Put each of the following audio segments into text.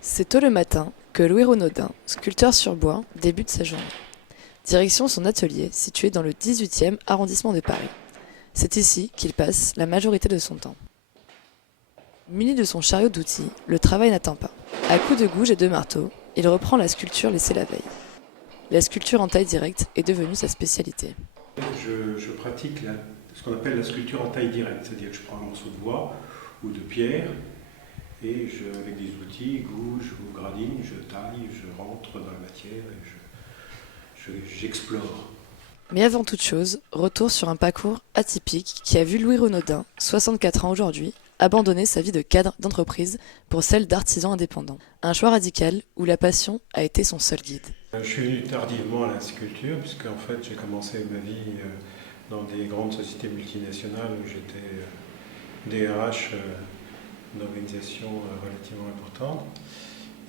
C'est tôt le matin que Louis Renaudin, sculpteur sur bois, débute sa journée. Direction son atelier situé dans le 18e arrondissement de Paris. C'est ici qu'il passe la majorité de son temps. Muni de son chariot d'outils, le travail n'attend pas. À coups de gouge et de marteau, il reprend la sculpture laissée la veille. La sculpture en taille directe est devenue sa spécialité. Je pratique ce qu'on appelle la sculpture en taille directe, c'est-à-dire que je prends un morceau de bois ou de pierre et avec des outils, gouge ou gradine, je taille, je rentre dans la matière et j'explore. Mais avant toute chose, retour sur un parcours atypique qui a vu Louis Renaudin, 64 ans aujourd'hui, abandonner sa vie de cadre d'entreprise pour celle d'artisan indépendant. Un choix radical où la passion a été son seul guide. Je suis venu tardivement à la sculpture puisque en fait j'ai commencé ma vie dans des grandes sociétés multinationales où j'étais DRH d'organisations relativement importantes.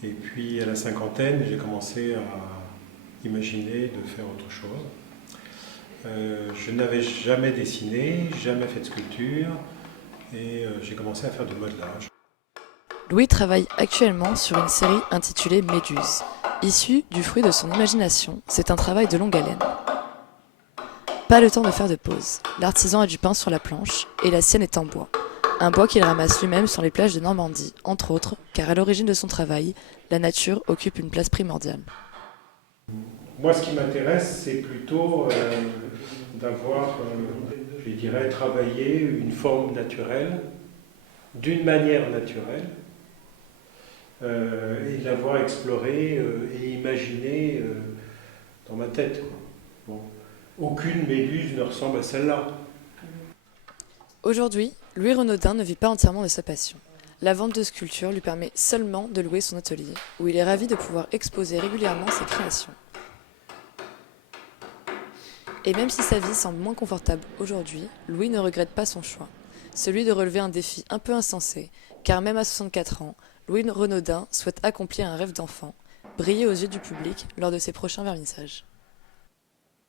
Et puis à la cinquantaine, j'ai commencé à imaginer de faire autre chose. Je n'avais jamais dessiné, jamais fait de sculpture et j'ai commencé à faire du modelage. Louis travaille actuellement sur une série intitulée Méduse. Issu du fruit de son imagination, c'est un travail de longue haleine. Pas le temps de faire de pause. L'artisan a du pain sur la planche et la sienne est en bois. Un bois qu'il ramasse lui-même sur les plages de Normandie, entre autres, car à l'origine de son travail, la nature occupe une place primordiale. Moi, ce qui m'intéresse, c'est plutôt d'avoir, je dirais, travaillé une forme naturelle, d'une manière naturelle, et de l'avoir explorée et imaginée dans ma tête. Bon. Aucune méduse ne ressemble à celle-là. Aujourd'hui, Louis Renaudin ne vit pas entièrement de sa passion. La vente de sculptures lui permet seulement de louer son atelier, où il est ravi de pouvoir exposer régulièrement ses créations. Et même si sa vie semble moins confortable aujourd'hui, Louis ne regrette pas son choix. Celui de relever un défi un peu insensé, car même à 64 ans, Louis Renaudin souhaite accomplir un rêve d'enfant, briller aux yeux du public lors de ses prochains vernissages.